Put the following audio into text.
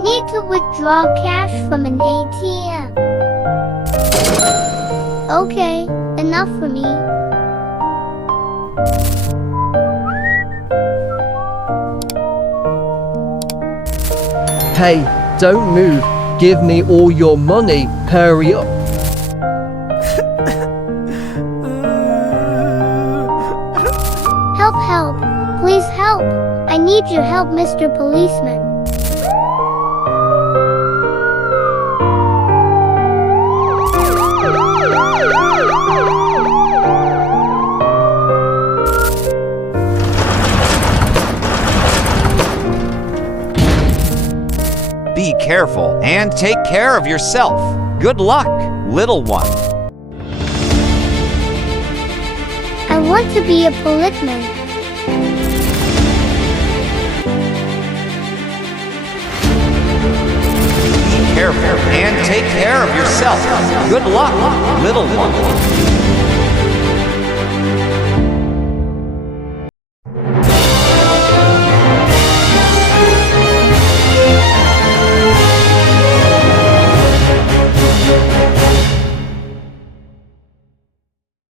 need to withdraw cash from an ATM. Okay, enough for me. Hey, don't move. Give me all your money. Hurry up. Help, help. Please help. I need your help, Mr. Policeman. Be careful and take care of yourself. Good luck, little one. I want to be a policeman. Be careful and take care of yourself. Good luck, little one.